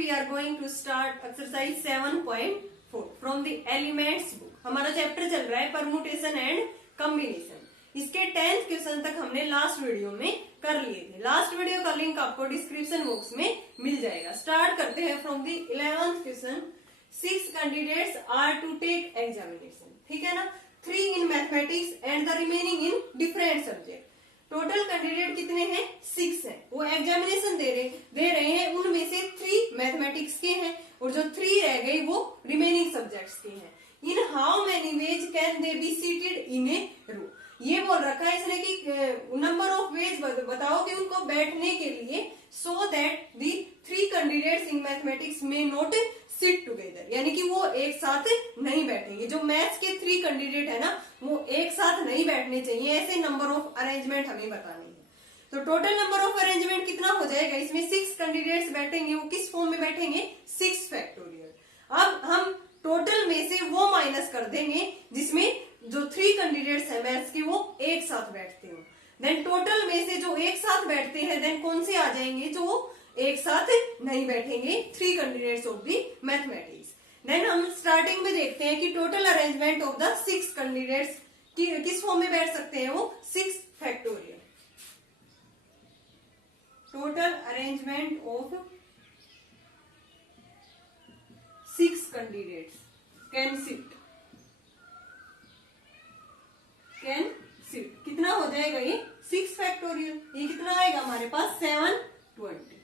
we are going to start exercise 7.4 from the elements book. हमारा chapter चल रहा है परमुटेशन एंड कॉम्बिनेशन. इसके 10th क्वेश्चन तक हमने लास्ट वीडियो में कर लिए थे. लास्ट वीडियो का लिंक आपको डिस्क्रिप्शन बॉक्स में मिल जाएगा. स्टार्ट करते हैं from the 11th question. 6 candidates are to take examination. ठीक है ना. 3 in mathematics and the remaining in different subject. Total candidate कितने हैं? 6 हैं. वो एग्जामिनेशन दे रहे हैं. उनमें से 3 मैथमेटिक्स के हैं और जो 3 रह गए वो रिमेनिंग सब्जेक्ट्स के हैं. In how many ways can they be seated in a row. ये बोल रखा है इसने कि नंबर ऑफ वेज बताओ कि उनको बैठने के लिए, so that the 3 candidates in mathematics में नॉट सिट टुगेदर. यानी कि वो एक साथ नहीं बैठेंगे. जो मैथ्स के 3 कैंडिडेट है ना, वो एक साथ नहीं बैठने चाहिए. ऐसे नंबर ऑफ अरेंजमेंट हमें बताने हैं. तो टोटल नंबर ऑफ अरेंजमेंट कितना हो जाएगा? इसमें 6 कैंडिडेट्स बैठेंगे. वो किस फॉर्म में बैठेंगे? 6 फैक्टोरियल. अब हम टोटल में से वो माइनस कर देंगे जिसमें जो 3 कैंडिडेट्स है मैथ्स के वो एक साथ बैठते हो. देन टोटल में से जो एक साथ बैठते हैं देन कौन से आ जाएंगे? जो एक साथ नहीं बैठेंगे. 3 candidates of the mathematics. Then हम स्टार्टिंग में देखते हैं कि total arrangement of the 6 candidates किस फॉर्म में बैठ सकते हैं? वो 6 factorial. Total arrangement of 6 candidates can sit. कितना हो जाएगा ये? 6 फैक्टोरियल. ये कितना आएगा हमारे पास? 720.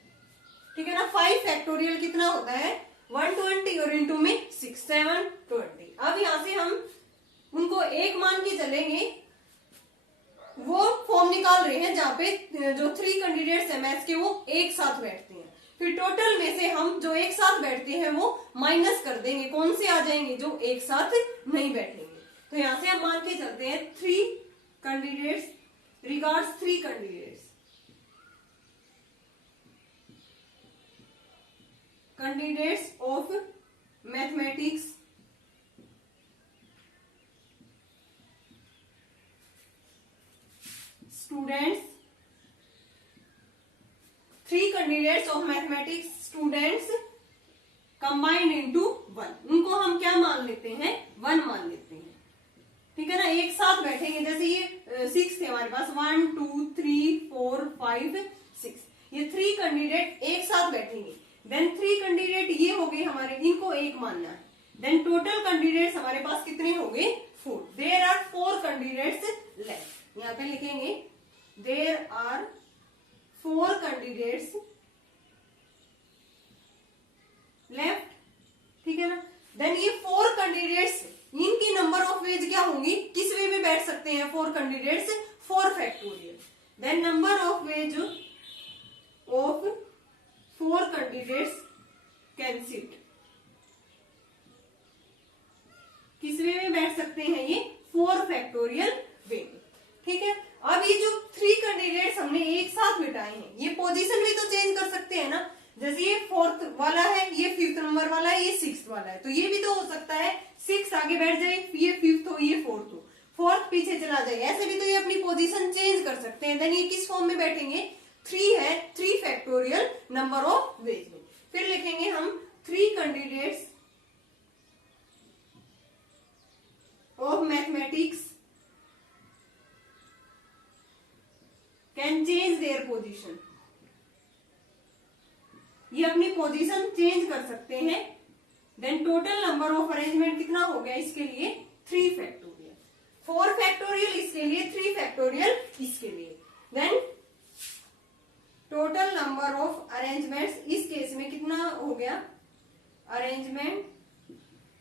ठीक है ना. 5 फैक्टोरियल कितना होता है? 120 और इंटू में 6, 720. अब यहां से हम उनको एक मान के चलेंगे. वो फॉर्म निकाल रहे हैं जहां पे जो 3 कैंडिडेट्स है मैथ्स के वो एक साथ बैठते हैं. फिर टोटल में से हम जो एक साथ बैठते हैं वो माइनस कर देंगे. कौन से आ जाएंगे? जो एक साथ नहीं बैठेंगे. तो यहां से हम मान के चलते हैं 3 candidates regards 3 candidates of mathematics students. 3 candidates of mathematics students combined into 1. उनको हम क्या मान लेते हैं? 1 मान लेते हैं. ठीक है ना. एक साथ बैठेंगे. जैसे ये 6 थे हमारे पास. 1 2 3 4 5 6. ये 3 कैंडिडेट एक साथ बैठेंगे. देन 3 कैंडिडेट ये हो गए हमारे. इनको एक मानना है. देन टोटल कैंडिडेट्स हमारे पास कितने हो गए? 4. There are 4 candidates left. यहाँ पे लिखेंगे देयर आर 4 कैंडिडेट्स लेफ्ट. ठीक है ना. देन ये 4 कैंडिडेट्स, इनकी नंबर ऑफ वेज क्या होंगी? किस वे में बैठ सकते हैं 4 candidates? 4 factorial. Then number of ways of 4 candidates can sit. किस वे में बैठ सकते हैं? ये 4 फैक्टोरियल वे में. ठीक है. अब ये जो 3 कैंडिडेट्स हमने एक साथ बिठाए हैं, ये पोजीशन भी तो चेंज कर सकते हैं ना. जैसे ये 4th वाला है, ये 5th नंबर वाला है, ये 6th वाला है. तो ये भी तो हो सकता है 6 आगे बैठ जाए, ये 5th हो, ये 4th हो, 4th पीछे चला जाए. ऐसे भी तो ये अपनी पोजीशन चेंज कर सकते हैं. देन ये किस फॉर्म में बैठेंगे? 3 है, 3 फैक्टोरियल नंबर ऑफ वेज में. फिर लिखेंगे हम 3 candidates of mathematics can change their position. ये अपनी पोजीशन चेंज कर सकते हैं. Then total number of arrangement कितना हो गया इसके लिए? 3 फैक्टोरियल. 4 फैक्टोरियल इसके लिए, 3 फैक्टोरियल इसके लिए. Then total number of arrangements इस केस में कितना हो गया? Arrangement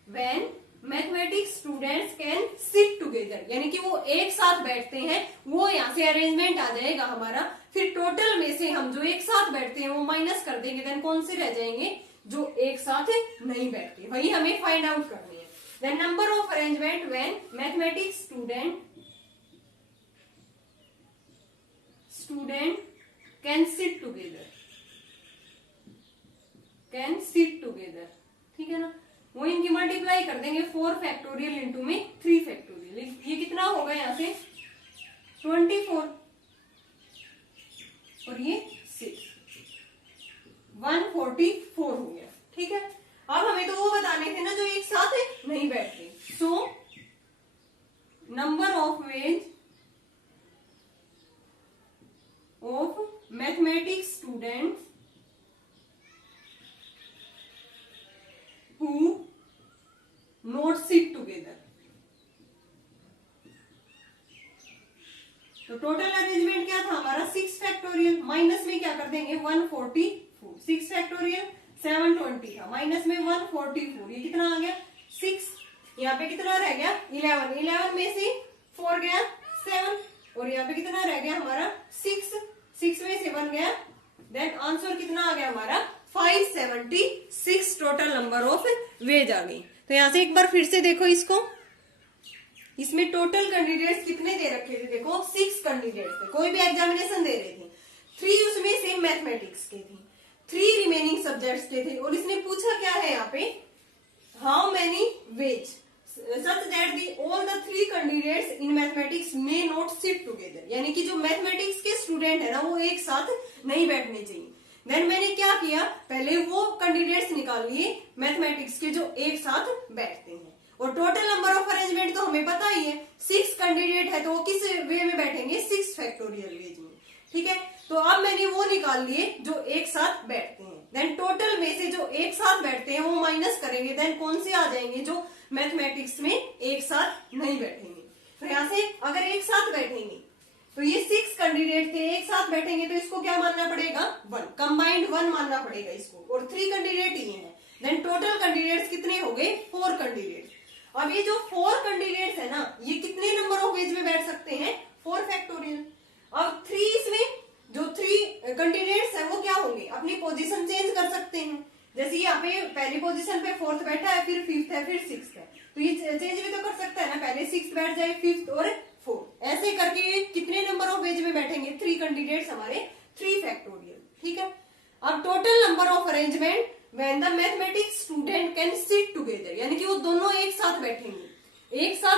when mathematics students can sit together. यानी कि वो एक साथ बैठते हैं. वो यहां से अरेंजमेंट आ जाएगा हमारा. फिर टोटल में से हम जो एक साथ बैठते हैं वो माइनस कर देंगे. देन कौन से रह जाएंगे? जो एक साथ नहीं बैठते. वही हमें फाइंड आउट करनी है. Then number of arrangement when mathematics student can sit together. ठीक है ना. वो इनकी मल्टीप्लाई कर देंगे. 4 फैक्टोरियल इंटू में 3 फैक्टोरियल. ये कितना होगा यहां से? 24 और ये 6, 144 हो गया. टोटल अरेंजमेंट क्या था हमारा 6 फैक्टोरियल, माइनस में क्या कर देंगे 144, 6 फैक्टोरियल 720 था, माइनस में 144, ये कितना आ गया 6, यहाँ पे कितना रह गया 11, 11 में से 4 गया 7, और यहाँ पे कितना रह गया हमारा 6, 6 में से 1 गया, देन आंसर कितना आ गया हमारा 576 टोटल नंबर ऑफ वेज आ गई। तो यहाँ से एक बार फिर से देखो इसको, इसमें टोटल कैंडिडेट्स कितने दे रखे थे, देखो 6 कैंडिडेट्स थे, कोई भी एग्जामिनेशन दे रहे थे, 3 उसमें से मैथमेटिक्स के थे, 3 रिमेनिंग सब्जेक्ट्स के थे, और इसने पूछा क्या है यहाँ पे how many veg such that all the 3 candidates in mathematics may not sit together, यानी कि जो मैथमेटिक्स के स्टूडेंट है ना वो एक साथ नहीं बैठने चाहिए। देन मैंने क्या किया, पहले वो कैंडिडेट्स निकाल लिए मैथमेटिक्स के जो एक साथ बैठते हैं, और टोटल नंबर ऑफ अरेंजमेंट तो हमें पता ही है 6 कैंडिडेट है, तो वो किस वे में बैठेंगे 6 फैक्टोरियल वेज में, ठीक है। तो अब मैंने वो निकाल लिए जो एक साथ बैठते हैं, देन टोटल में से जो एक साथ बैठते हैं वो माइनस करेंगे, देन कौन से आ जाएंगे जो मैथमेटिक्स में एक साथ नहीं बैठेंगे। तो यहाँ से अगर एक साथ बैठेंगे तो ये 6 कैंडिडेट थे, एक साथ बैठेंगे तो इसको क्या मानना पड़ेगा 1, कंबाइंड 1 मानना पड़ेगा इसको, और 3 कैंडिडेट ही है, देन टोटल कैंडिडेट्स कितने हो गए 4 कैंडिडेट। अब ये जो 4 कैंडिडेट्स है ना ये कितने नंबर ऑफ वेज में बैठ सकते हैं 4 फैक्टोरियल। अब 3 इसमें जो 3 कैंडिडेट्स है वो क्या होंगे अपनी पोजीशन चेंज कर सकते हैं, जैसे यहाँ पे पहली पोजीशन पे 4th बैठा है, फिर 5th है, फिर 6th है, तो ये चेंज भी तो कर सकता है ना, पहले 6th बैठ जाए 5th और 4th, ऐसे करके कितने नंबर ऑफ वेज में बैठेंगे 3 कैंडिडेट्स हमारे 3 फैक्टोरियल, ठीक है। अब total number of arrangement when the mathematics student can sit together, यानी कि वो दोनों एक साथ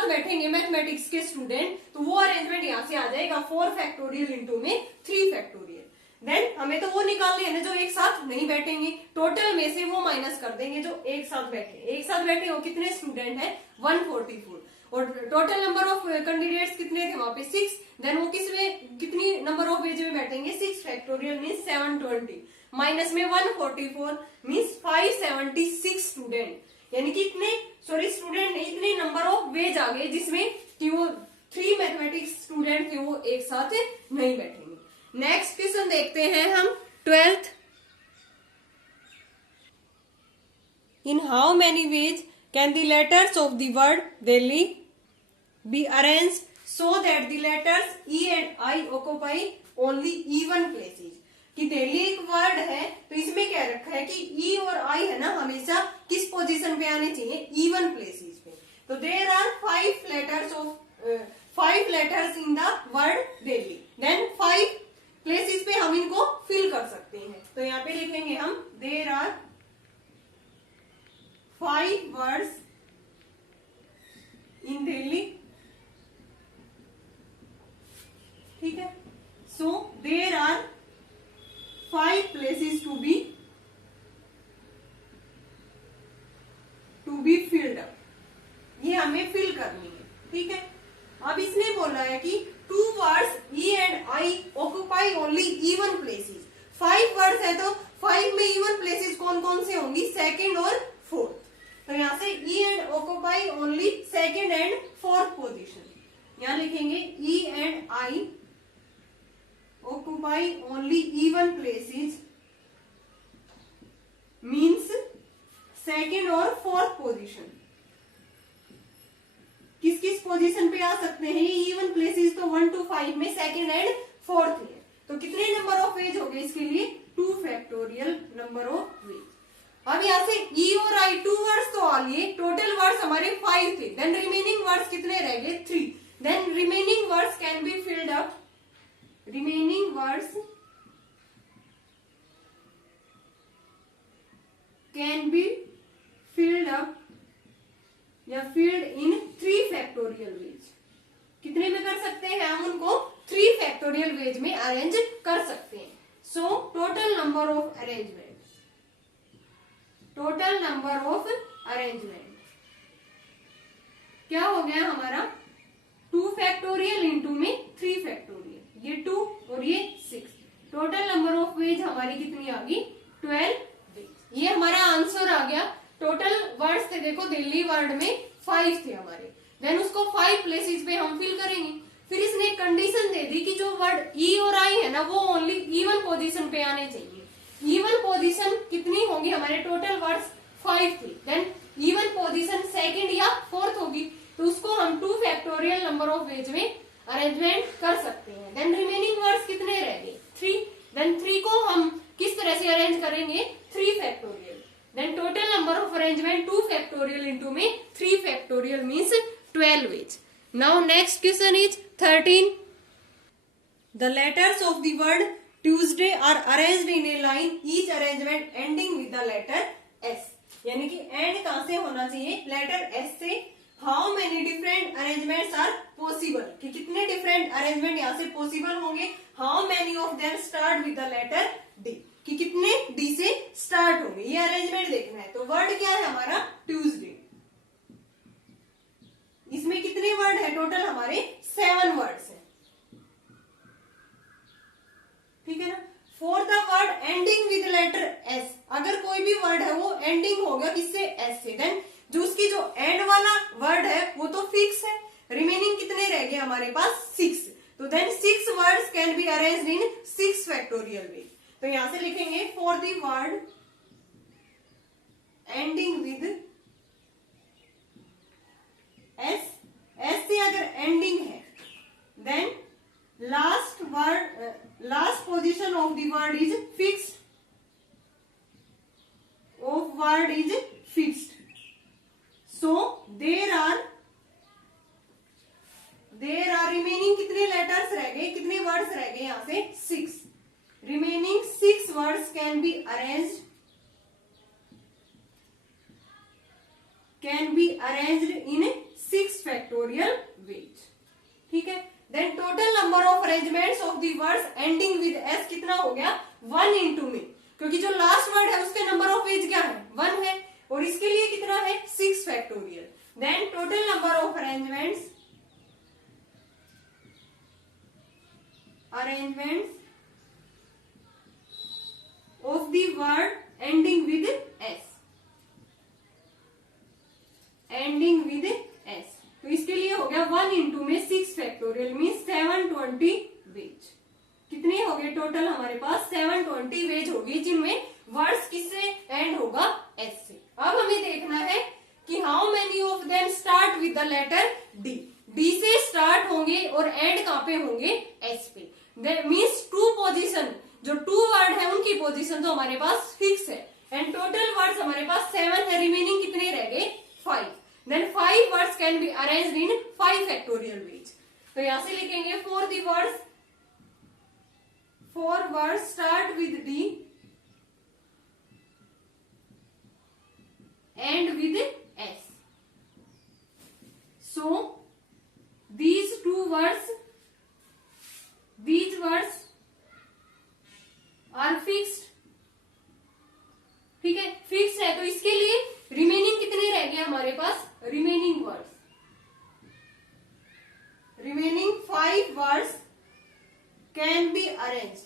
बैठेंगे मैथमेटिक्स के स्टूडेंट, तो वो अरेंजमेंट यहाँ से आ जाएगा 4 फैक्टोरियल इंटू में 3 फैक्टोरियल। देन हमें तो वो निकालने हैं जो एक साथ नहीं बैठेंगे, टोटल में से वो माइनस कर देंगे जो एक साथ बैठे वो कितने स्टूडेंट है 144, और टोटल नंबर ऑफ कैंडिडेट्स कितने थे वहां पे 6, देन वो कितनी नंबर ऑफ वेज में बैठेंगे 6 फैक्टोरियल मीन्स 720, माइनस में 144 मीन्स 576 स्टूडेंट, यानी कि इतने नंबर ऑफ वेज आ गए जिसमें कि वो 3 मैथमेटिक्स स्टूडेंट थे वो एक साथ नहीं बैठेंगे। नेक्स्ट क्वेश्चन देखते हैं हम 12th, in how many ways can the letters of the word Delhi be arranged so that the letters E and I occupy only even places, कि दिल्ली एक वर्ड है तो इसमें क्या रखा है कि ई और आई है ना हमेशा किस पोजीशन पे आने चाहिए इवन प्लेसेस पे। तो there are 5 letters in the word Delhi, then 5 places पे हम इनको फिल कर सकते हैं। तो यहाँ पे लिखेंगे हम there are 5 words in Delhi, ठीक है। So there are 5 places to be filled up, ये हमें फिल करनी है, ठीक है। अब इसने बोला है कि 2 words E and I occupy only even places, 5 words है तो 5 में इवन प्लेसेस कौन कौन से होंगी 2nd और 4th, तो यहाँ से E and occupy only 2nd and 4th position, यहाँ लिखेंगे E and I occupy only even places means 2nd और 4th पोजीशन। किस पोजीशन पे आ सकते हैं ये इवन प्लेसेस, तो 1 to 5 में 2nd एंड 4th है, तो कितने नंबर ऑफ वेज हो गए इसके लिए 2 फैक्टोरियल नंबर ऑफ वेज। अब यहाँ से ई और आई 2 वर्ड्स तो आ लिए, टोटल वर्ड्स हमारे 5 थे, देन रिमेनिंग वर्ड्स कितने रह गए 3, then remaining words can be filled up, remaining words can be filled up या फील्ड इन 3 फैक्टोरियल वेज, कितने में कर सकते हैं हम उनको 3 फैक्टोरियल वेज में अरेंज कर सकते हैं। सो टोटल नंबर ऑफ अरेंजमेंट क्या हो गया हमारा 2 फैक्टोरियल इंटू में 3 फैक्टोरियल, ये 2 और ये 6, टोटल नंबर ऑफ वेज हमारी कितनी आ गई 12 वेज, ये हमारा आंसर आ गया। टोटल वर्ड्स थे देखो दिल्ली वर्ड में 5 थे हमारे, देन उसको 5 प्लेसेस पे हम फिल करेंगे, फिर इसने कंडीशन दे दी कि जो वर्ड ई और आई है ना वो ओनली इवन पोजीशन पे आने चाहिए। इवन पोजीशन कितनी होगी, हमारे टोटल वर्ड्स 5 थी, देन इवन पोजीशन सेकंड या फोर्थ होगी, तो उसको हम 2 फैक्टोरियल नंबर ऑफ वेज में अरेंजमेंट कर सकते हैं। देन रिमेनिंग वर्ड्स कितने रह गए, 3, देन 3 को हम किस तरह से अरेंज करेंगे, 3 factorial, then total number of arrangement 2 factorial into में 3 factorial means 12 ways. Now next question is 13. The letters of the word Tuesday are arranged in a line, each arrangement ending with the letter S. यानी कि and कहां से होना चाहिए, letter S से। How many different arrangements are possible, कि कितने different arrangement यहाँ से पॉसिबल होंगे। How many of them start with the letter D, कि कितने D से स्टार्ट होंगे, ये अरेंजमेंट देखना है। तो वर्ड क्या है हमारा, ट्यूजडे। इसमें कितने वर्ड है, टोटल हमारे 7 वर्ड्स हैं, ठीक है ना। For the word ending with letter S, अगर कोई भी वर्ड है वो एंडिंग होगा किससे, एस से, देन जो उसकी जो एंड वाला वर्ड है वो तो फिक्स है। रिमेनिंग कितने रह गए हमारे पास, 6, तो then 6 words can be arranged in 6 factorial way. तो यहां से लिखेंगे for the word ending with S, S से अगर एंडिंग है, then last word, last position of the word is fixed, of word is fixed, so there are remaining कितने letters रह गए, कितने वर्ड्स रह गए यहां से, 6। Remaining 6 words can be arranged in 6 factorial ways, ठीक है। Then total number of arrangements of the words ending with S कितना हो गया, 1 इंटू में, क्योंकि जो लास्ट वर्ड है उसके नंबर ऑफ वेज क्या है, 1 है, और इसके लिए कितना है, 6 factorial. Then total number of arrangements of the word ending with S, ending with S, तो इसके लिए हो गया 1 इंटू में 6 फैक्टोरियल मीन 720 वेज। कितने हो गए टोटल हमारे पास, 720 वेज होगी, जिनमें वर्ड्स किससे एंड होगा, एस से। अब हमें देखना है कि how many of them start with the letter D, D से स्टार्ट होंगे और एंड कहां पे होंगे, एस पे। मीन्स 2 पोजीशन, जो 2 वर्ड है उनकी पोजीशन तो हमारे पास फिक्स है, एंड टोटल वर्ड्स हमारे पास 7 है, रिमेनिंग कितने रह गए, 5। Then 5 words can be arranged in 5 factorial ways. तो यहां से लिखेंगे for the words, 4 words start with D and with S. So these words are fixed, ठीक है, फिक्स है। तो इसके लिए रिमेनिंग कितने रह गए हमारे पास, remaining words, remaining 5 words can be arranged,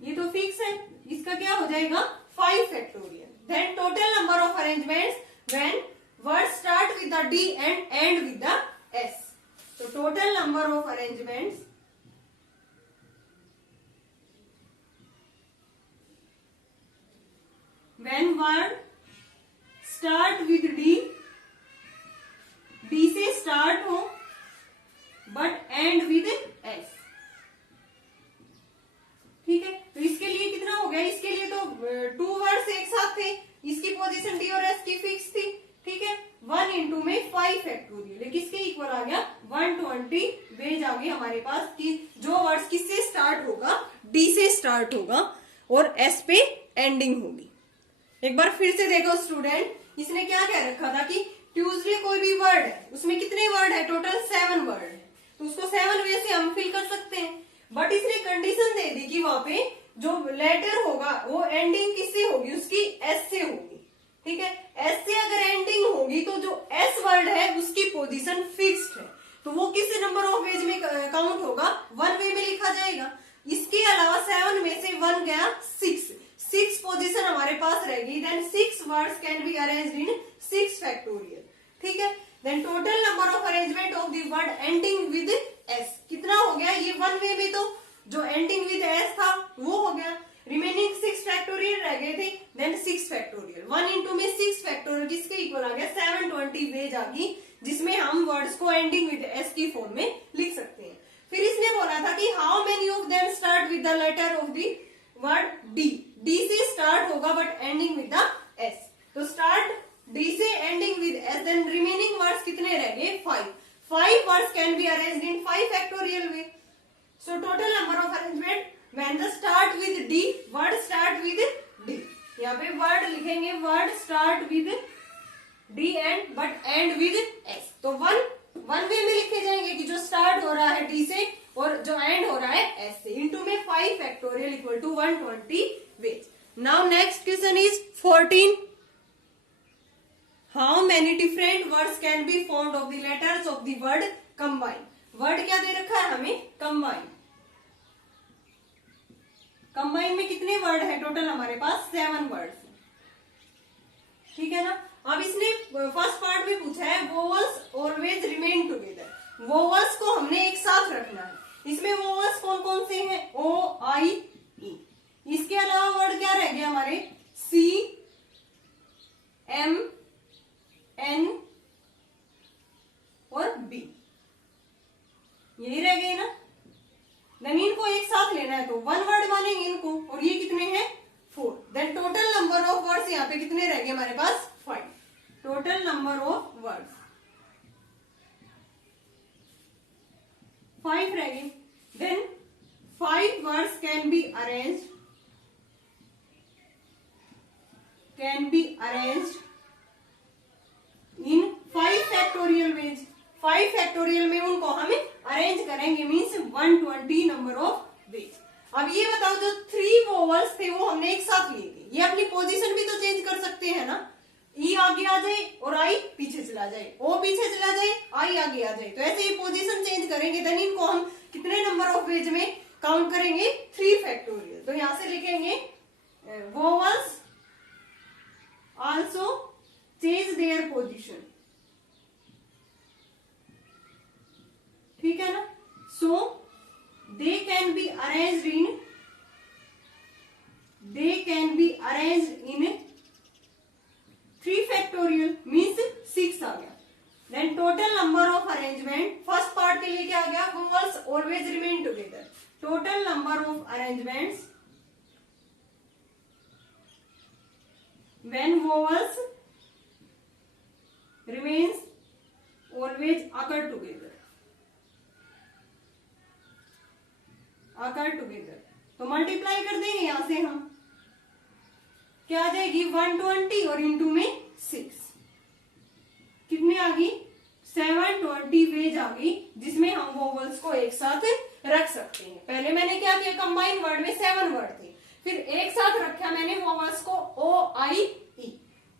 ये तो फिक्स है, इसका क्या हो जाएगा, 5 factorial. Then total number of arrangements when word start with the D and end with the S, तो total number of arrangements when word start with D, D से start हो but end with S, ठीक है। तो इसके लिए कितना हो गया, इसके लिए तो 2 वर्ड्स एक साथ थे, इसकी पोजीशन D और S की फिक्स थी, ठीक है। 1 इंटू में 5 फैक्टोरियल, ये किसके इक्वल आ गया, 120 वेज आ गई हमारे पास, कि जो वर्ड्स किससे स्टार्ट होगा, D से स्टार्ट होगा और S पे एंडिंग होगी। एक बार फिर से देखो स्टूडेंट, इसने क्या कह रखा था कि ट्यूसडे कोई भी वर्ड है, उसमें कितने वर्ड है, टोटल 7 वर्ड है, तो उसको 7 वे से हम फिल कर सकते हैं। बट इसने कंडीशन दे दी कि वहां पे जो लेटर होगा वो एंडिंग किससे होगी, उसकी एस से होगी, ठीक है। एस से अगर एंडिंग होगी तो जो एस वर्ड है उसकी पोजीशन फिक्स्ड है, तो वो किस नंबर ऑफ वेज में काउंट होगा, 1 वे में लिखा जाएगा। इसके अलावा 7 में से 1 गया 6 पोजीशन हमारे पास रहेगी। Then 6 words can be arranged in 6 factorial, ठीक है। Then total number of arrangement of the word ending with S कितना हो गया, ये वन वे में तो जो एंडिंग विद एस था वो हो गया, रिमेनिंग 6 फैक्टोरियल रह गए थे, देन 6 फैक्टोरियल 1 इंटू में 6 फैक्टोरियल किसके इक्वल आ गया 720 वेज आ गई, जिसमें हम वर्ड्स को एंडिंग विद एस की फॉर्म में लिख सकते हैं। फिर इसने बोला था कि how many of them start with the letter of the word D, D से स्टार्ट होगा but ending with the S, तो स्टार्ट डी से ending with S, then remaining words कितने रह गए 5 words can be arranged in 5 factorial way. So total number of arrangement when the start with D, word start with D, यहाँ पे word लिखेंगे word start with D and but end with S, तो one way में लिखे जाएंगे कि जो start हो रहा है D से और जो end हो रहा है S से, into में 5 factorial equal to 120 ways। Now next question is 14, how many different words can be formed of the letters of the word combine। Word क्या दे रखा है हमें कंबाइन, कंबाइन में कितने वर्ड है टोटल हमारे पास 7 वर्ड, ठीक है ना। अब इसने फर्स्ट पार्ट में पूछा है vowels always remain together, vowels को हमने एक साथ रखना है, इसमें वोवल्स कौन कौन से हैं ओ आई ई, इसके अलावा वर्ड क्या रह गए हमारे सी एम एन और बी, यही रह गए ना। देन इनको एक साथ लेना है तो 1 वर्ड मानेंगे इनको, और ये कितने हैं 4, then total number of words यहाँ पे कितने रह गए हमारे पास 5, टोटल नंबर ऑफ वर्ड्स 5 रह गए, then 5 words can be arranged in 5 factorial ways, 5 factorial में उनको हमें अरेंज करेंगे, मीन्स 120 नंबर ऑफ वेज। अब ये बताओ जो 3 वोवल्स थे वो हमने एक साथ लिए थे, ये अपनी पोजीशन भी तो चेंज कर सकते हैं ना, ई आगे आ जाए और आई पीछे चला जाए, ओ पीछे चला जाए आई आगे आ जाए, तो ऐसे ही पोजीशन चेंज करेंगे, देन इनको हम कितने नंबर ऑफ वेज में काउंट करेंगे 3 फैक्टोरियल। तो यहां से लिखेंगे vowels also change their position, ठीक है ना। So they can be arranged in 3 factorial means 6 आ गया, then total number of arrangement first part के लिए क्या आ गया vowels always remain together, total number of arrangements when vowels remains always occur together, तो मल्टीप्लाई कर देंगे यहां से हम, क्या आ जाएगी 120 और इंटू में 6 कितने आ गई 720 वेज आ गई, जिसमें हम वोवल्स को एक साथ रख सकते हैं। पहले मैंने क्या किया कंबाइन वर्ड में 7 वर्ड थे, फिर एक साथ रखा मैंने वोवल्स को ओ आई ई,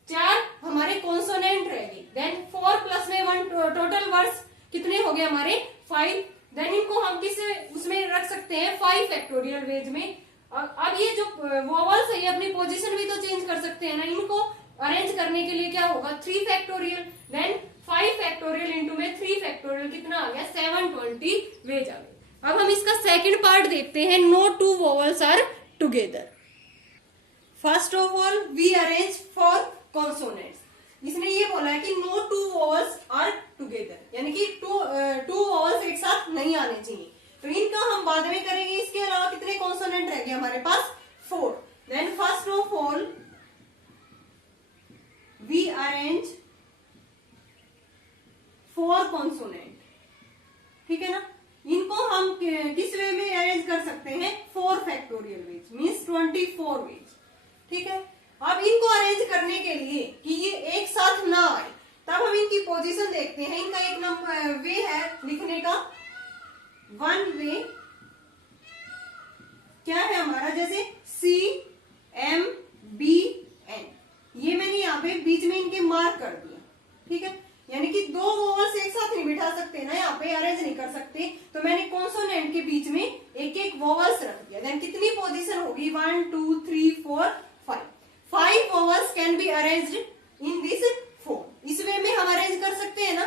4 हमारे कॉन्सोनेंट रह गई, देन 4 प्लस में 1 टोटल वर्ड्स कितने हो गए हमारे 5, देन इनको हम किसे उसमें रख सकते हैं 5 फैक्टोरियल वेज में। अब ये जो वोवल्स है ये अपनी पोजीशन भी तो चेंज कर सकते हैं ना, इनको अरेंज करने के लिए क्या होगा 3 फैक्टोरियल, देन 5 फैक्टोरियल इंटू में 3 फैक्टोरियल कितना आ गया 720 वेज आ गए। अब हम इसका सेकंड पार्ट देखते हैं, no 2 vowels are together. First of all we arrange for consonants, इसने ये बोला है कि नो 2 वोवल्स आर टुगेदर, यानी कि 2 वोवल्स एक साथ नहीं आने चाहिए, तो इनका हम बाद में करेंगे। इसके अलावा कितने कॉन्सोनेंट रह गए हमारे पास 4, then first of all we arrange for consonant, ठीक है ना। इनको हम किस वे में अरेंज कर सकते हैं 4 फैक्टोरियल वेज मीन्स 24 वेज, ठीक है। अब इनको अरेंज करने के लिए कि ये एक साथ ना आए, तब हम इनकी पोजीशन देखते हैं। इनका एक नंबर वे है लिखने का, 1 वे क्या है हमारा, जैसे सी एम बी एन, ये मैंने यहाँ पे बीच में इनके मार्क कर दिया, ठीक है। यानी कि 2 वोवल्स एक साथ नहीं बिठा सकते ना, यहाँ पे अरेंज नहीं कर सकते, तो मैंने कॉन्सोनेंट के बीच में एक एक वोवल्स रख दिया। देन कितनी पोजीशन होगी 1 2 3 4 5 vowels can be arranged in this form, इस वे में हम अरेंज कर सकते हैं ना।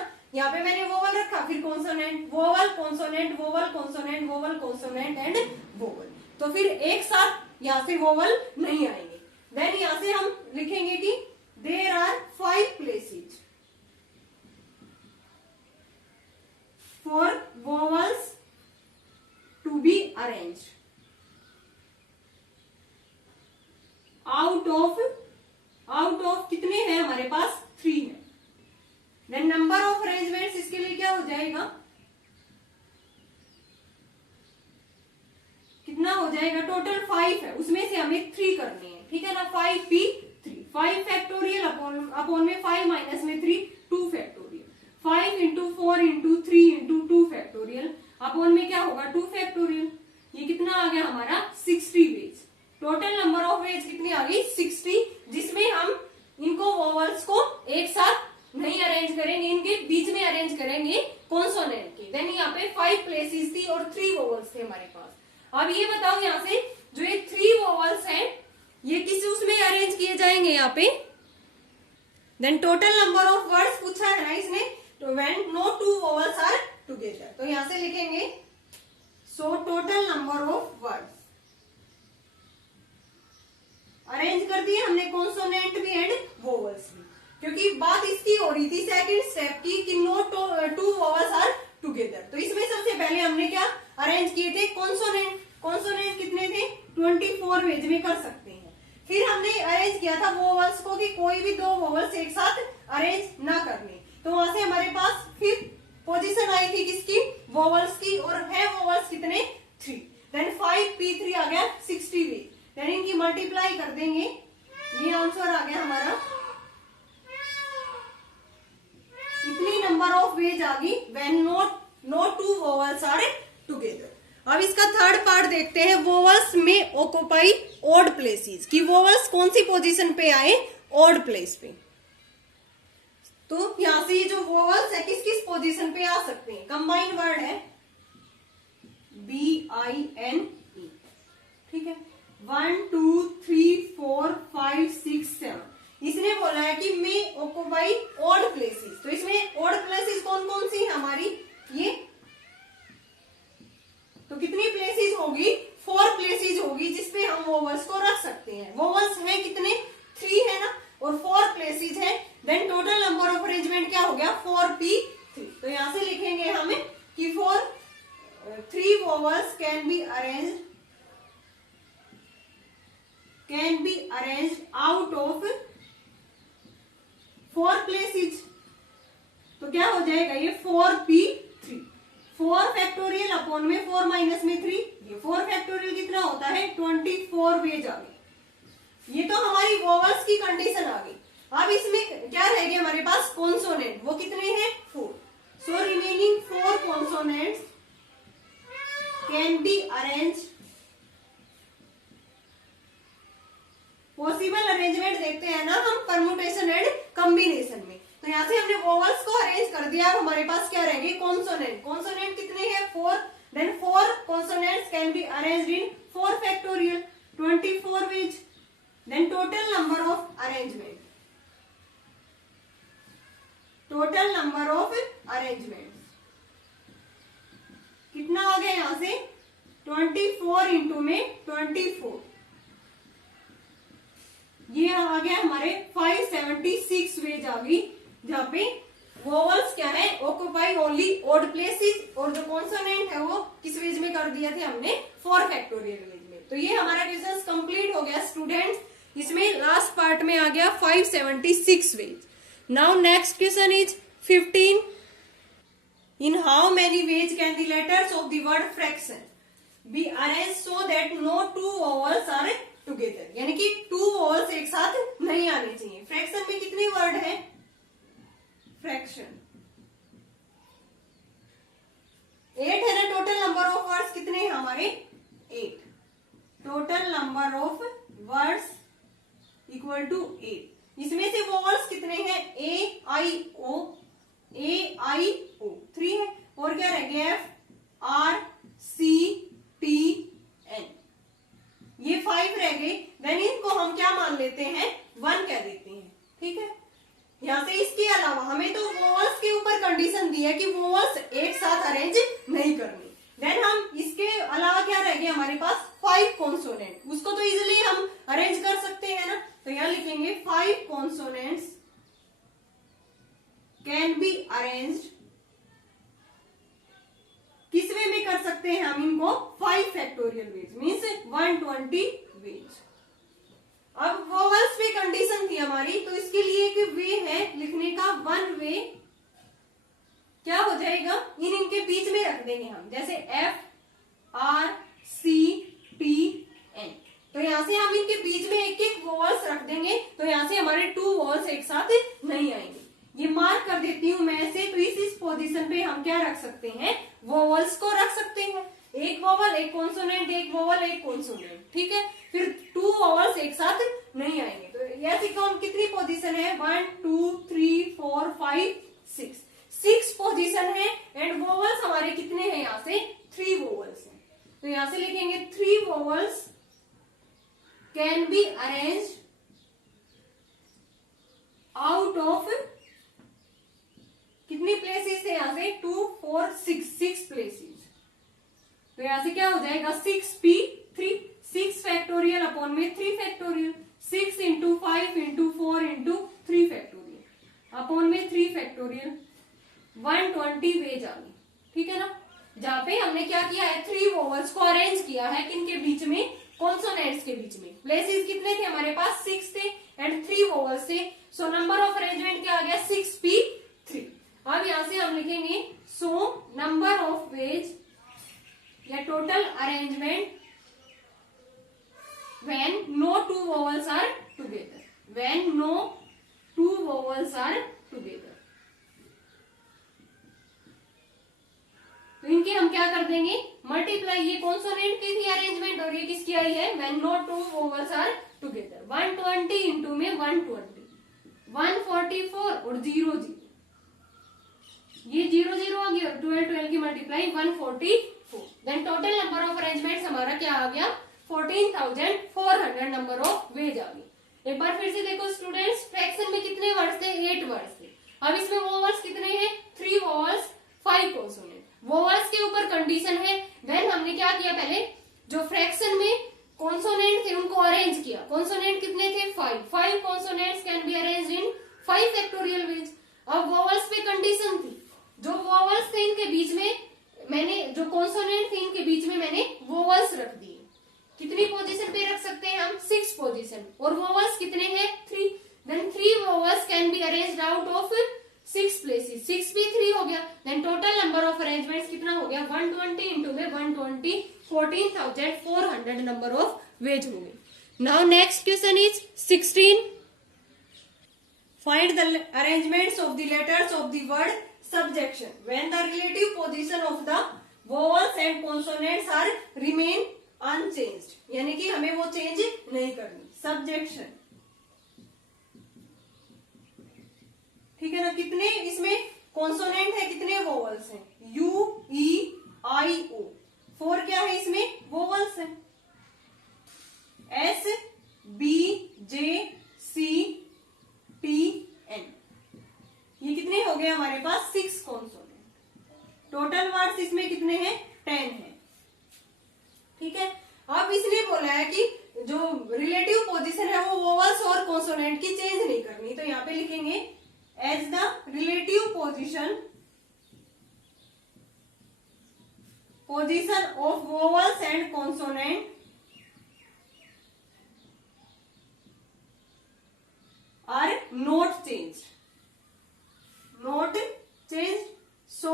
Consonant, vowel, consonant and vowel. तो फिर एक साथ यहाँ से वोवल नहीं आएंगे। देन यहाँ से हम लिखेंगे कि there are 5 places for vowels to be arranged out of कितने हैं हमारे पास, 3 है। देन नंबर ऑफ अरेंजमेंट्स इसके लिए क्या हो जाएगा, कितना हो जाएगा, टोटल 5 है, उसमें से हमें 3 करने हैं, ठीक है ना। 5p3, 5 फैक्टोरियल अपॉन में 5 माइनस में 3, 2 factorial, 5 into 4 into 3 into 2 factorial upon में क्या होगा, 2 फैक्टोरियल। ये कितना आ गया हमारा 60 ways. Total number of ways कितनी आ गई, 60, जिसमें हम इनको वोवल्स को एक साथ नहीं अरेंज करेंगे, इनके बीच में अरेंज करेंगे कॉन्सोनेंट के। देन यहाँ पे 5 प्लेसेस थी और 3 वोवल्स थे हमारे पास। अब ये बताओ यहाँ से जो ये 3 वोवल्स हैं ये किस उसमें अरेंज किए जाएंगे यहाँ पे। Then total number of words पूछा है ना इसने, तो when no 2 vowels are together, तो यहाँ से लिखेंगे so total number of words. Arrange कर दिए हमने कॉन्सोनेंट भी एंड वोवल्स भी, क्योंकि बात इसकी हो रही थी सेकंड स्टेप की कि नो 2 वोवल्स आर टुगेदर। तो इसमें सबसे पहले हमने क्या अरेंज किए थे, कॉन्सोनेंट। कॉन्सोनेंट कितने थे, 24 वेज में कर सकते हैं। फिर हमने अरेंज किया था वोवल्स को कि कोई भी 2 वोवल्स एक साथ अरेंज ना करने, तो वहां से हमारे पास फिर पोजीशन आई थी किसकी, वोवल्स की, और है वोवल्स कितने, 3। देन 5p3 आ गया 60 वेज। देन इनकी मल्टीप्लाई कर देंगे, ये आंसर आ गया हमारा, इतनी नंबर ऑफ वेज आ गई when no 2 vowels are together. अब इसका थर्ड पार्ट देखते हैं, वोवल्स में ऑक्युपाई ऑड प्लेसेस, कि वोवल्स कौन सी पोजीशन पे आए, ऑड प्लेस पे। तो यहां से ये जो वोवल्स है किस किस पोजीशन पे आ सकते हैं, कंबाइंड वर्ड है BINE, ठीक है। 1 2 3 4 5 6 7, इसने बोला है कि मे ऑक्युपाई ऑड प्लेसेस। तो इसमें ऑड प्लेसेस कौन कौन सी है हमारी, ये तो कितनी प्लेसेस होगी, 4 प्लेसेस होगी जिसपे हम वोवल्स को रख सकते हैं। वोवल्स हैं कितने, 3 है ना, और 4 प्लेसेस है। Then total number of arrangement क्या हो गया, 4p3। तो यहां से लिखेंगे हमें कि 3 vowels can be arranged out of 4 places. तो क्या हो जाएगा ये 4p3, 4 फैक्टोरियल अपॉन में 4 माइनस में 3, ये 4 फैक्टोरियल कितना होता है, 24 वेज आ गई। ये तो हमारी वोवल्स की कंडीशन आ गई। अब इसमें क्या रह गया हमारे पास, कॉन्सोनेंट, वो कितने हैं, 4। So remaining 4 consonants can be arrange. Possible arrangement देखते हैं ना हम परम्यूटेशन एंड कॉम्बिनेशन में। तो यहाँ से हमने वोवल्स को अरेंज कर दिया। अब हमारे पास क्या रहेंगे, कॉन्सोनेंट। कॉन्सोनेंट कितने हैं, 4। Then 4 consonants can be arranged in 4 factorial, 24 ways. Then total number of arrangement, total number of arrangement कितना आ गया यहाँ से, 24 इंटू में 24, ये आ गया हमारे 576 वेज आ गई, जहाँ पे वोवल्स क्या है, ऑक्युपाई ओनली ऑड प्लेसेस, और जो कॉन्सोनेंट है वो किस वेज में कर दिया थे हमने, 4 फैक्टोरियल वेज में। तो ये हमारा क्वेश्चन कंप्लीट हो गया स्टूडेंट्स। इसमें लास्ट पार्ट में आ गया 576 ways. Now next question is 15। In how many ways can the letters of the word fraction be arrange so that no 2 vowels are together, यानी कि 2 वोवल्स एक साथ नहीं आने चाहिए। फ्रैक्शन में कितने वर्ड है, फ्रैक्शन 8 है ना। टोटल नंबर ऑफ वर्ड्स कितने हैं हमारे, 8। Total number of words equal to 8। इसमें से वोवल्स कितने हैं, ए आई ओ, 3 है, और क्या रह गया, F R C T N, ये 5 रह गए। देन इनको हम क्या मान लेते हैं, 1 कह देते हैं, ठीक है। यहाँ से इसके अलावा हमें तो वोवल्स के ऊपर कंडीशन दी है कि वोवल्स एक साथ अरेंज नहीं करनी, देन हम इसके अलावा क्या रह गया हमारे पास 5 कॉन्सोनेंट, उसको तो इजिली हम अरेंज कर सकते हैं ना, तो यहां लिखेंगे 5 कॉन्सोनेंट्स कैन बी अरेंज्ड, किस वे में कर सकते हैं हम इनको, 5 फैक्टोरियल वेज मीन्स 120 वेज। अब वोवेल्स पे कंडीशन थी हमारी, तो इसके लिए एक वे है लिखने का, 1 वे क्या हो जाएगा, इनके बीच में रख देंगे हम, जैसे F R C T N, तो यहां से हम इनके बीच में एक एक वोवेल्स रख देंगे, तो यहां से हमारे 2 वोवेल्स एक साथ नहीं आएंगे। ये मार्क कर देती हूं मैं ऐसे, तो इस पोजीशन पे हम क्या रख सकते हैं, वोवेल्स को रख सकते हैं, एक वोवेल एक कॉन्सोनेंट, एक वोवेल एक कॉन्सोनेंट, ठीक है। फिर 2 वोवेल्स एक साथ नहीं आएंगे, तो ऐसी कौन कितनी पोजीशन है, 1 2 3 4 5 6 पोजीशन है, एंड वोवेल्स हमारे कितने हैं, यहां से 3 वोवेल्स हैं, तो यहां से लिखेंगे 3 vowels can be arranged out of, कितनी प्लेसेस है यहां से, 2 4 6 प्लेसेस, तो यहां से क्या हो जाएगा 6p3, 6 फैक्टोरियल अपॉन में 3 factorial, 6 into 5 into 4 into 3 factorial upon में 3 फैक्टोरियल, 120 वेज आ गई, ठीक है ना। जहां पे हमने क्या किया है, 3 वोवेल्स को अरेंज किया है, किनके बीच में, कॉन्सोनेंट्स के बीच में, प्लेसेस कितने थे हमारे पास, 6 थे एंड 3 वोवेल्स थे, सो नंबर ऑफ अरेंजमेंट क्या आ गया, 6p3। अब यहां से हम लिखेंगे, सो नंबर ऑफ वेज या total arrangement when no 2 vowels are together, when no 2 vowels are together, तो इनके हम क्या कर देंगे, मल्टीप्लाई, ये कॉन्सोनेंट की थी अरेंजमेंट और ये किसकी आई है, when no 2 vowels are together, 120 into में 120, 144 और 0 0, ये 0 0 आ गया, 12 की multiply 144, then total number of arrangements हमारा क्या आ गया, 14,400 नंबर ऑफ वेज आ गई। एक बार फिर से देखो स्टूडेंट्स, फ्रैक्शन में कितने वर्ड्स थे, 8 वर्ड्स थे, अब इसमें वोवेल्स कितने हैं, 3 वोवेल्स 5 कॉन्सोनेंट, वोवेल्स के ऊपर कंडीशन है, देन हमने क्या किया, पहले जो फ्रैक्शन में कॉन्सोनेंट थे उनको अरेंज किया, कॉन्सोनेंट कितने थे, 5 consonants can be arranged in 5 factorial veg. अब वोवेल्स पे कंडीशन थी, जो वोवेल्स थे इनके बीच में मैंने, जो कॉन्सोनेंट थे इनके बीच में मैंने वोवेल्स रख दिए, कितनी पोजीशन पे रख सकते हैं हम, 6 पोजीशन, और वोवेल्स कितने हैं, 3, then 3 vowels can be arranged out of 6 places, 6 भी 3 हो गया, then total number of arrangements कितना हो गया, 120 इंटू में 120, 14,400 नंबर ऑफ वेज हो गई। Now next question is 16, find the arrangements of the letters of the word subjection when the relative position of the vowels and consonants are remain unchanged, यानी कि हमें वो चेंज नहीं करनी, subjection, ठीक है ना। कितने इसमें कॉन्सोनेंट है, कितने वोवेल्स हैं, U E I O, 4 क्या है इसमें, वोवेल्स है, S B J C T N, ये कितने हो गए हमारे पास, 6 कॉन्सोनेंट, टोटल वर्ड्स इसमें कितने हैं, 10 है, ठीक है। अब इसलिए बोला है कि जो रिलेटिव पोजीशन है वो वोवेल्स और कॉन्सोनेंट की चेंज नहीं करनी, तो यहाँ पे लिखेंगे as the relative position of vowels and consonant are not changed, not changed, so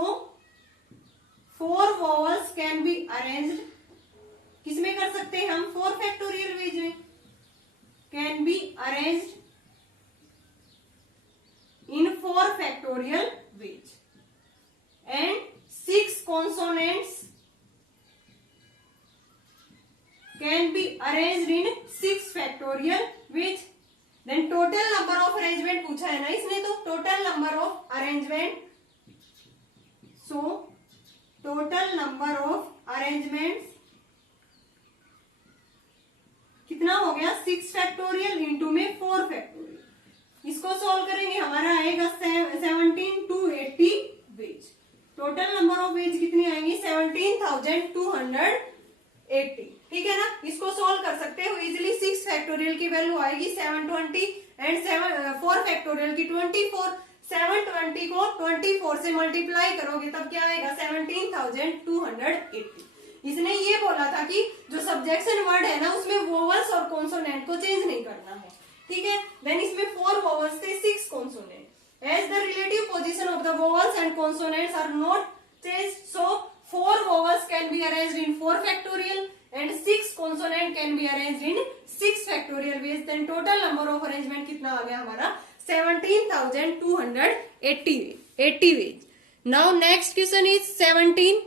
4 vowels can be arranged, किसमें कर सकते हैं हम, 4 फैक्टोरियल वेज में, can be arranged in 4 factorial ways, and 6 consonants can be arranged in 6 factorial ways, then total number of arrangement पूछा है ना इसने, तो total number of arrangement, so total number of arrangement कितना हो गया, 6 फैक्टोरियल इंटू में 4 फैक्टोरियल, इसको सॉल्व करेंगे हमारा आएगा 17 to 80 ways, total number of ways कितनी आएंगी 17,280। ठीक है ना, इसको सोल्व कर सकते हो इजिली। 6 फैक्टोरियल की वैल्यू आएगी 720 एंड 4 फैक्टोरियल की 24। 720 को 24 से मल्टीप्लाई करोगे तब क्या आएगा 17,280। इसने ये बोला था कि जो सब्जेक्शन वर्ड है ना उसमें वोवल्स और कॉन्सोनेंट को चेंज नहीं करना है। ठीक है, देन इसमें 4 वोवल्स थे 6 consonant. As the relative position of the vowels and consonants are not change, so 4 vowels can be arranged in 4 factorial and 6 consonant can be arranged in 6 factorial ways. Then total number of arrangement कितना आ गया हमारा 17,280 ways. Now next question is 17.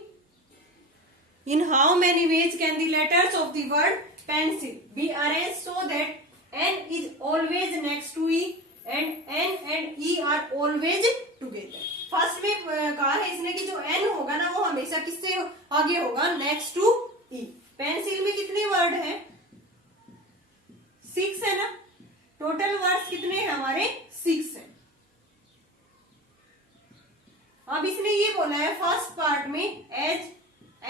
In how many ways can the letters of the word pencil be arranged so that N is always next to E and N and E are always together? First में कहा है इसने कि जो N होगा ना वो हमेशा किससे आगे होगा, नेक्स्ट टू E। पेंसिल में कितने वर्ड हैं 6 है ना, टोटल वर्ड्स कितने हैं हमारे 6 हैं। अब इसने ये बोला है फर्स्ट पार्ट में as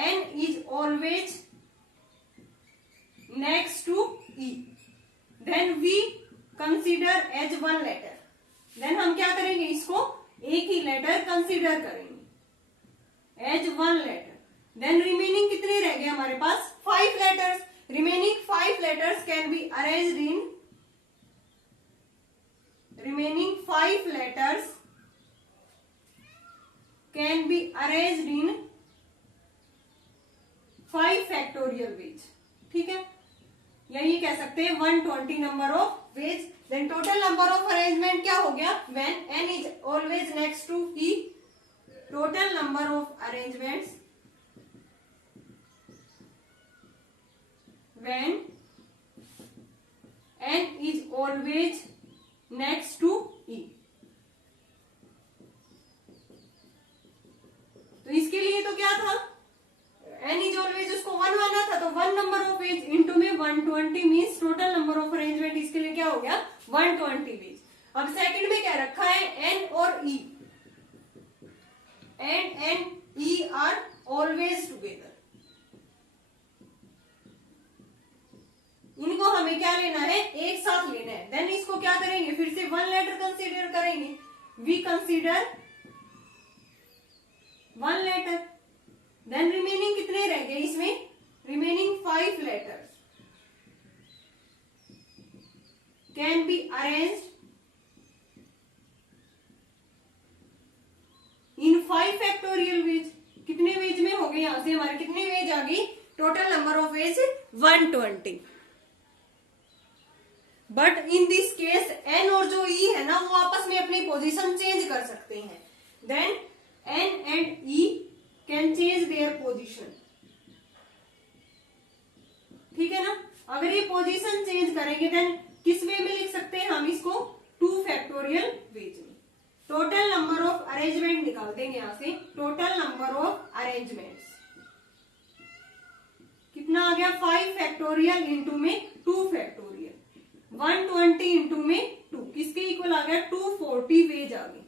N is always next to E, then we consider as 1 letter. Then हम क्या करेंगे, इसको एक ही लेटर कंसीडर करेंगे एज 1 लेटर। देन रिमेनिंग कितने रह गए हमारे पास 5 letters. Remaining 5 letters can be arranged in, remaining 5 letters can be arranged in 5 factorial ways. ठीक है, या ये कह सकते हैं 120 number of veg. Then total number of arrangement क्या हो गया, when N is always next to E, total number of arrangements when N is always next to E। तो इसके लिए तो क्या था, N इज ऑलवेज उसको 1 माना था, तो 1 नंबर ऑफ वेज इंटू में 120 means total number of arrangement इसके लिए क्या हो गया 120 वेज। अब सेकंड में क्या रखा है N और E, and E are always together. इनको हमें क्या लेना है, एक साथ लेना है। देन इसको क्या करेंगे, फिर से 1 लेटर कंसीडर करेंगे, we consider 1 letter. Then remaining कितने रह गए इसमें, remaining 5 letters can be arranged in 5 factorial ways. कितने वेज में हो गए, यहां से हमारे कितने वेज आ गई, total number of veg 120। But in this case N और जो E है ना वो आपस में अपनी पोजीशन चेंज कर सकते हैं। Then N and E can change their position. ठीक है ना, अगर ये पोजीशन चेंज करेंगे देन किस वे में लिख सकते हैं हम इसको, 2 फैक्टोरियल वेज में। टोटल नंबर ऑफ अरेंजमेंट निकाल देंगे यहां से, टोटल नंबर ऑफ अरेंजमेंट्स कितना आ गया 5 फैक्टोरियल इंटू में 2 फैक्टोरियल, 120 इंटू में 2 किसके इक्वल आ गया 240 वेज आ गई।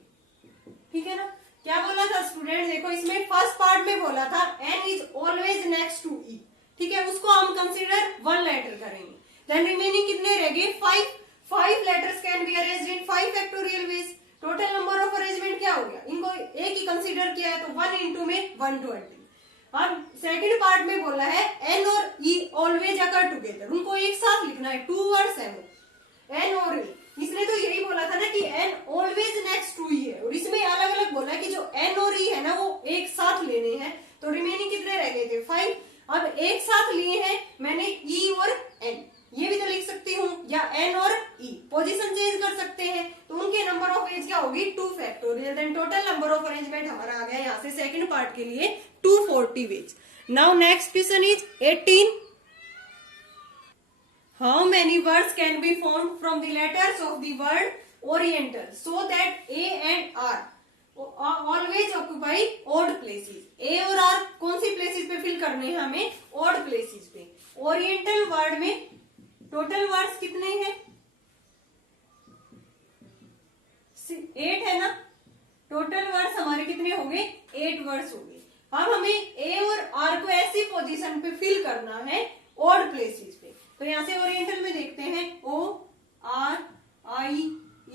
ठीक है ना, क्या बोला था स्टूडेंट, देखो इसमें फर्स्ट पार्ट में बोला था N is always next to E। ठीक है, उसको हम कंसीडर 1 लेटर करेंगे। देन रिमेनिंग कितने रह गए 5 letters can be arranged in 5 factorial ways. Total number of arrangement क्या हो गया, इनको एक ही कंसीडर किया है तो 1 इंटू में 120। अब सेकंड पार्ट में बोला है N और E ऑलवेज अकर टुगेदर, उनको एक साथ लिखना है, 2 वर्ड्स है वो N और E। इसने तो यही बोला था ना कि N always next to E है, और इसमें अलग अलग बोला कि जो N और E है ना वो एक साथ लेने हैं। तो रिमेनिंग कितने रह गए थे 5। अब एक साथ लिए हैं मैंने E और N, ये भी तो लिख सकती हूँ, या N और E पोजीशन चेंज कर सकते हैं, तो उनके नंबर ऑफ वेज क्या होगी 2 factorial. Then total number of arrangement हमारा आ गया यहाँ से सेकंड पार्ट के लिए 240 ways. Now next question is 18। How many words can be formed from the letters of the word Oriental so that A and R always occupy odd places? A और R कौन सी places पे fill करने हैं हमें, odd places पे। Oriental word में total words कितने हैं 8 है ना, टोटल वर्ड्स हमारे कितने हो गए 8 वर्ड्स हो गए। अब हमें ए और आर को ऐसी पोजीशन पे फिल करना है ऑड प्लेसेस पे। तो यहां से ओरिएंटल में देखते हैं O R I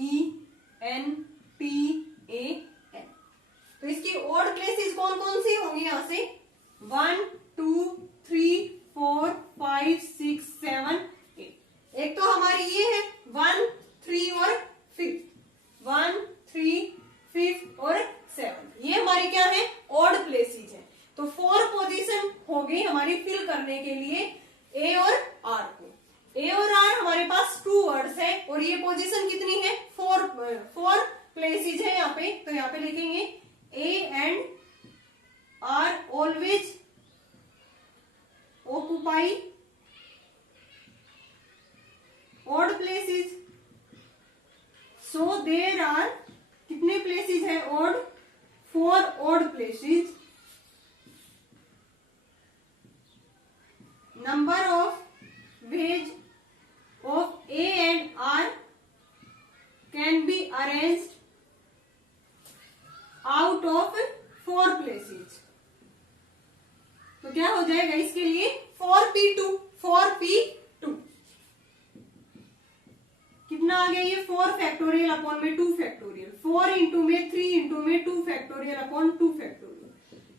E N T A N। तो इसकी ऑड प्लेसेस कौन कौन सी होंगी यहां से 1 2 3 4 5 6 7 8। एक तो हमारी ये है 1 3 और 5, 1 3 5 और 7, ये हमारी क्या है ऑड प्लेसेस है। तो 4 पोजीशन हो गई हमारी फिल करने के लिए ए और आर को। ए और आर हमारे पास 2 वर्ड्स है और ये पोजीशन कितनी है 4 प्लेसेस है यहाँ पे। तो यहाँ पे लिखेंगे A and R always occupy odd places, so there are कितने प्लेसेस है odd 4 odd places. Number of ways of A and R can be arranged out of 4 places. तो क्या हो जाएगा इसके लिए 4p2 कितना आ गया ये 4 फैक्टोरियल अपॉन में 2 फैक्टोरियल, 4 इंटू में 3 इंटू में 2 फैक्टोरियल अपॉन 2 फैक्टोरियल।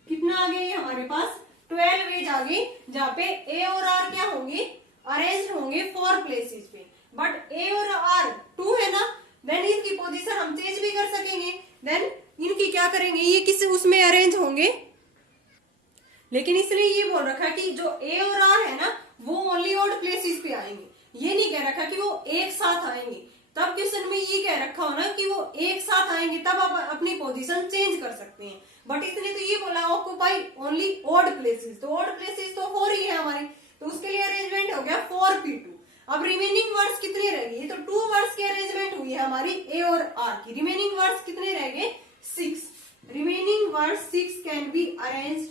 कितना आ गया ये हमारे पास 12 वेज आ गई, जहाँ पे ए और आर क्या होंगे अरेंज होंगे 4 प्लेसेस पे। बट ए और आर 2 है ना, देन इनकी पोजीशन हम चेंज भी कर सकेंगे। देन इनकी क्या करेंगे ये किसी उसमें अरेंज होंगे, लेकिन इसलिए ये बोल रखा कि जो ए और आर है ना वो ओनली ऑड प्लेसेस पे आएंगे, ये नहीं कह रखा कि वो एक साथ आएंगे। तब क्वेश्चन में ये कह रखा हो ना कि वो एक साथ आएंगे तब आप अपनी पोजीशन चेंज कर सकते हैं। बट इसने तो ये बोला ऑक्युपाई ओनली ऑड प्लेसेस, तो ऑड प्लेसेस तो 4 ही है हमारे, तो उसके लिए अरेंजमेंट हो गया 4p2। अब रिमेनिंग वर्ड्स कितने रह गए, तो 2 वर्ड्स की अरेंजमेंट हुई है हमारी ए और आर की। रिमेनिंग वर्ड्स कितने रह गए 6। Remaining words 6 can be arranged,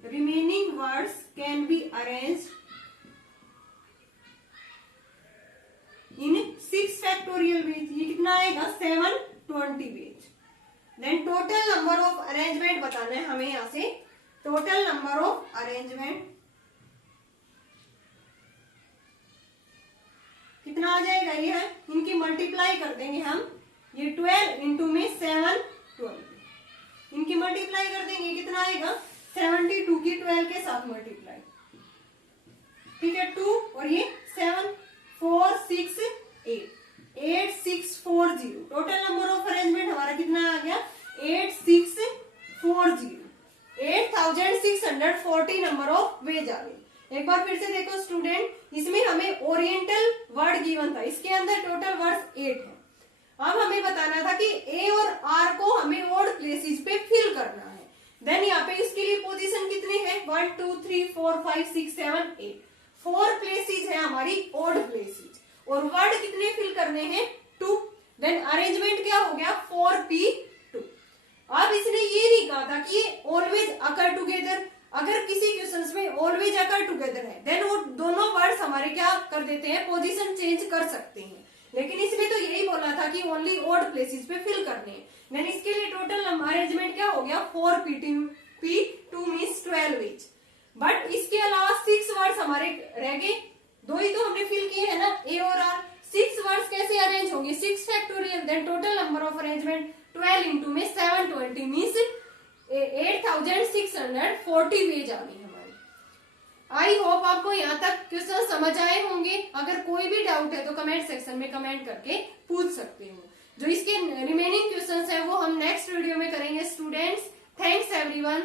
remaining words can be arranged in 6 factorial ways. ये कितना आएगा 720 ways. Then total number of arrangement बताना है हमें यहां से। टोटल नंबर ऑफ अरेंजमेंट कितना आ जाएगा, ये है इनकी मल्टीप्लाई कर देंगे हम, ये 12 इंटू में 720, इनकी मल्टीप्लाई कर देंगे कितना आएगा 72 की 12 के साथ मल्टीप्लाई, ठीक है 2 और ये 7 4 6 8 8640। टोटल नंबर ऑफ अरेंजमेंट हमारा कितना आ गया 8640, 8640 नंबर ऑफ वेज आ गए। एक बार फिर से देखो स्टूडेंट, इसमें हमें ओरिएंटल वर्ड गिवन था, इसके अंदर टोटल वर्ड्स 8 है। अब हमें बताना था कि ए और आर को हमें ऑड प्लेसेस पे फिल करना है। देन यहाँ पे इसके लिए पोजीशन कितनी है 1 2 3 4 5 6 7 8, 4 प्लेसेस है हमारी ऑड प्लेसेस, और वर्ड कितने फिल करने हैं 2। देन अरेंजमेंट क्या हो गया 4p2। अब इसने ये नहीं कहा था कि ये ऑलवेज अकर टुगेदर, अगर किसी क्वेश्चंस में ऑलवेज अकर टुगेदर है देन वो दोनों वर्ड्स हमारे क्या कर देते हैं पोजीशन चेंज कर सकते हैं, लेकिन इसने तो यही बोला था कि ओनली ऑड प्लेसेस पे फिल करने हैं। देन इसके लिए टोटल अरेंजमेंट क्या हो गया 4p2 मींस 12 वेज। बट इसके अलावा 6 वर्ड्स हमारे रह गए, 2 ही तो हमने फिल किए हैं ना ए और आर। 6 वर्ड्स कैसे अरेंज होंगे 6 factorial, then total number of arrangement 12 into में 720 मींस 8640 वेज आ गई हमारी। आई होप आपको यहाँ तक क्वेश्चन समझ आए होंगे। अगर कोई भी डाउट है तो कमेंट सेक्शन में कमेंट करके पूछ सकते हो। जो इसके रिमेनिंग क्वेश्चंस है वो हम नेक्स्ट वीडियो में करेंगे स्टूडेंट्स। Thanks everyone.